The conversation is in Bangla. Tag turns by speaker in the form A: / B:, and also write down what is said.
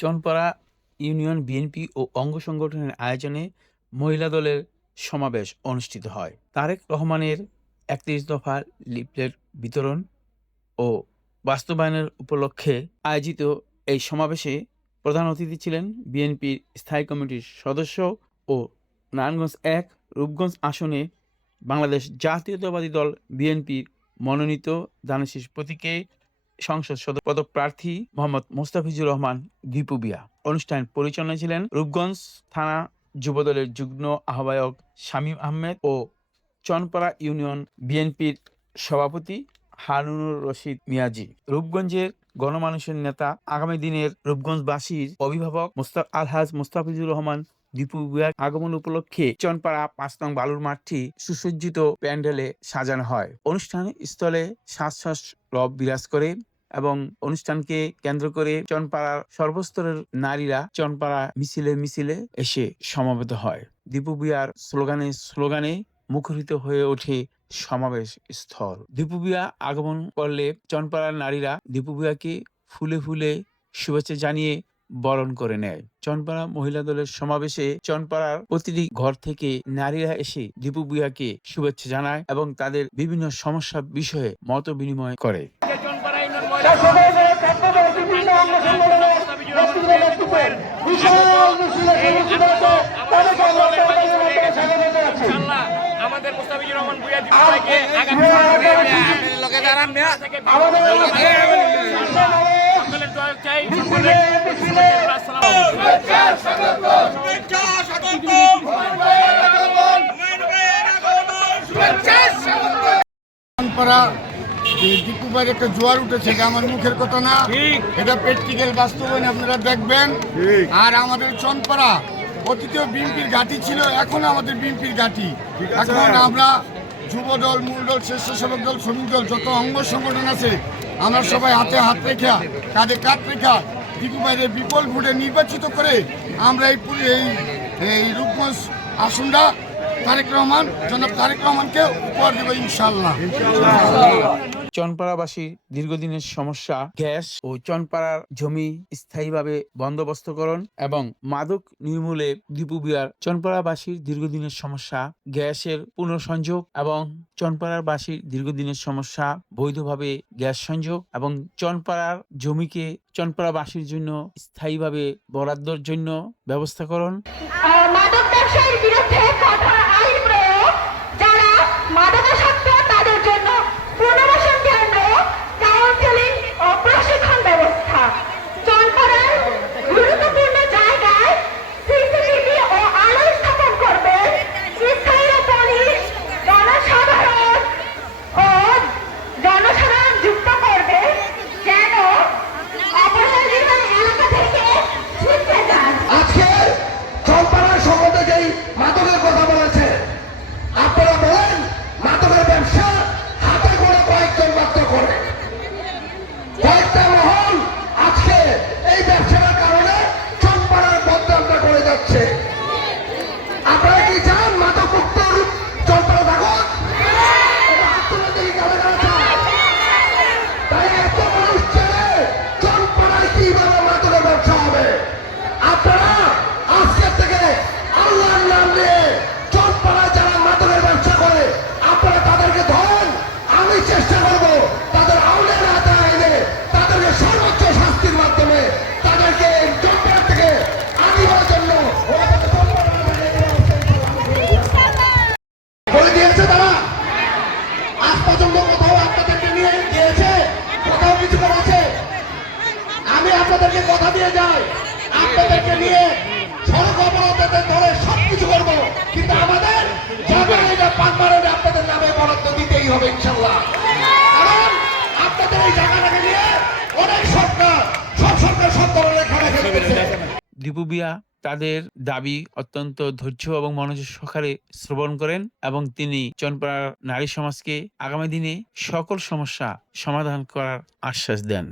A: চনপাড়া ইউনিয়ন বিএনপি ও অঙ্গ সংগঠনের আয়োজনে মহিলা দলের সমাবেশ অনুষ্ঠিত হয়। তারেক রহমানের একত্রিশ দফা লিফলেট বিতরণ ও বাস্তবায়নের উপলক্ষে আয়োজিত এই সমাবেশে প্রধান অতিথি ছিলেন বিএনপির স্থায়ী কমিটির সদস্য ও নারায়ণগঞ্জ এক রূপগঞ্জ আসনে বাংলাদেশ জাতীয়তাবাদী দল বিএনপির মনোনীত দানশীষ প্রতীকে সংসদ সদস্য পদপ্রার্থী মোহাম্মদ মোস্তাফিজুর রহমান দীপুবিয়া অনুষ্ঠান পরিচালনায় ছিলেন রূপগঞ্জ থানা যুবদলের যুগ্ম আহ্বায়ক শামীম আহমেদ ও চনপাড়া ইউনিয়ন বিএনপির সভাপতি হারুনুর রশিদ মিয়াজি। রূপগঞ্জের গণমানুষের নেতা আগামী দিনের রূপগঞ্জবাসীর অভিভাবক মোস্তা আলহাজ মোস্তাফিজুর রহমান দীপু ভূঁইয়ার আগমন উপলক্ষে চনপাড়া পাঁচ নং বালুর মাঠটি সুসজ্জিত প্যান্ডেলে সাজানো হয়। অনুষ্ঠান স্থলে শ্বাস শ্বাস রব বিরাজ করে এবং অনুষ্ঠানকে কেন্দ্র করে চনপাড়ার সর্বস্তরের নারীরা চনপাড়া মিছিলে মিছিলে এসে সমাবেত হয়। দীপু বিয়ার স্লোগানে স্লোগানে মুখরিত হয়ে ওঠে সমাবেশ স্থল। দীপু বিয়া আগমন করলে চনপাড়ার নারীরা দীপু বিয়াকে ফুলে ফুলে শুভেচ্ছা জানিয়ে বরণ করে নেয়। চনপাড়া মহিলা দলের সমাবেশে চনপাড়ার প্রতিটি ঘর থেকে নারীরা এসে দীপু বিয়াকে শুভেচ্ছা জানায় এবং তাদের বিভিন্ন সমস্যা বিষয়ে মত বিনিময় করে।
B: আমাদের মুস্তাফিজুর রহমান ভুইয়া দিবু ভাইকে আগামী
C: লোকে দাঁড়ান
B: সকলের দোয়া চাই সকলের
D: দীপুবার একটা জোয়ার উঠেছে এটা আমার মুখের কথা না। এটা প্র্যাকটিক্যাল বাস্তবায়ন আপনারা দেখবেন। আর আমাদের চনপাড়া অতীতেও বিএনপির ঘাঁটি ছিল এখন আমাদের বিএনপির ঘাঁটি। এখন আমরা যুব দল মূল দল স্বেচ্ছাসেবক দল শ্রমিক দল যত অঙ্গ সংগঠন আছে আমরা সবাই হাতে হাত রেখা কাঁধে কাঁধ রেখা দীপুবাইরে বিপুল ভোটে নির্বাচিত করে আমরা এই এই এই রূপগঞ্জ আসনটা তারেক রহমান জনাব তারেক রহমানকে উপহার দেবো ইনশাল্লাহ
A: চনপাড়াবাসীর দীর্ঘদিনের সমস্যা, গ্যাস ও চনপাড়ার জমি স্থায়ীভাবে বন্দোবস্তকরণ এবং মাদক নির্মূলে দীপু বিয়ার, চনপাড়াবাসীর দীর্ঘদিনের সমস্যা, গ্যাসের পুনঃসংযোগ এবং চনপাড়াবাসীর দীর্ঘদিনের সমস্যা, বৈধভাবে গ্যাস সংযোগ এবং চনপাড়ার জমিকে চনপাড়াবাসীর জন্য স্থায়ীভাবে বরাদ্দর জন্য ব্যবস্থাকরণ।
E: মাদক ব্যবসায়ীর বিরুদ্ধে
F: আপনাদেরকে কথা দিয়ে যাই। আপনাদেরকে নিয়ে সড়ক অবরোধের ধরে সবকিছু করব। কিন্তু আমাদের পানমারণে আপনাদের নামে বরাদ্দ দিতেই হবে ইনশাল্লাহ কারণ
A: তাদের দাবি অত্যন্ত ধৈর্য এবং মনোযোগ সহকারে শ্রবণ করেন এবং তিনি চনপাড়ার নারী সমাজকে আগামী দিনে সকল সমস্যা সমাধান করার আশ্বাস দেন।